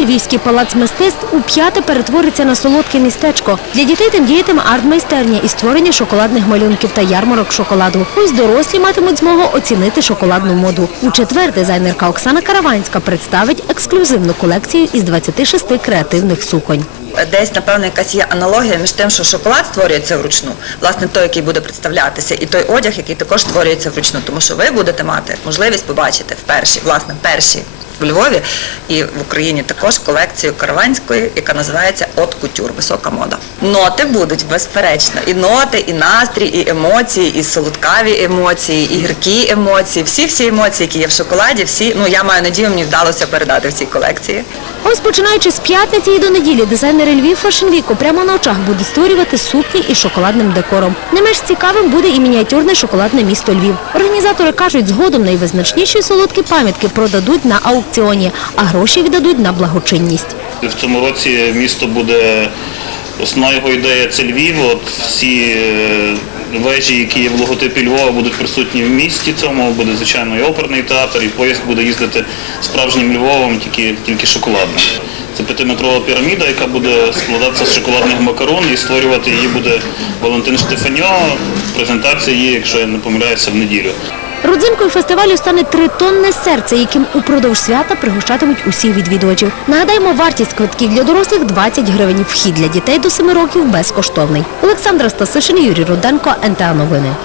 Львівський палац мистецтв у п'яте перетвориться на солодке містечко. Для дітей там діятиме арт-майстерня і створення шоколадних малюнків та ярмарок шоколаду. Ось дорослі матимуть змогу оцінити шоколадну моду. У четвер дизайнерка Оксана Караванська представить ексклюзивну колекцію із 26 креативних суконь. Десь, напевно, якась є аналогія між тим, що шоколад створюється вручну, власне, той, який буде представлятися, і той одяг, який також створюється вручну. Тому що ви будете мати можливість побачити вперше, власне, перші в Львові і в Україні також колекцію караванської, яка називається От кутюр, висока мода. Ноти будуть безперечно. І ноти, і настрій, і емоції, і солодкаві емоції, і гіркі емоції. Всі всі емоції, які є в шоколаді, всі ну я маю надію, мені вдалося передати в цій колекції. Ось починаючи з п'ятниці і до неділі, дизайнери Львів Week прямо на очах будуть створювати сукні із шоколадним декором. Не менш цікавим буде і мініатюрне шоколадне місто Львів. Організатори кажуть, згодом найвизначніші солодкі пам'ятки продадуть на аукціоні, а гроші віддадуть на благочинність. В цьому році місто буде основна його ідея це Львів. От всі е, вежі, які є в логотипі Львова, будуть присутні в місті цьому. Буде звичайно і оперний театр, і поїзд буде їздити справжнім Львовом, тільки тільки шоколадним. Це п'ятиметрова піраміда, яка буде складатися з шоколадних макарон і створювати її буде Валентин Штефаньо. Презентація її, якщо я не помиляюся, в неділю. Родзинкою фестивалю стане тритонне серце, яким упродовж свята пригощатимуть усіх відвідувачів. Нагадаємо, вартість квитків для дорослих 20 гривень. Вхід для дітей до 7 років безкоштовний. Олександра Стасишин, Юрій Руденко, НТА Новини.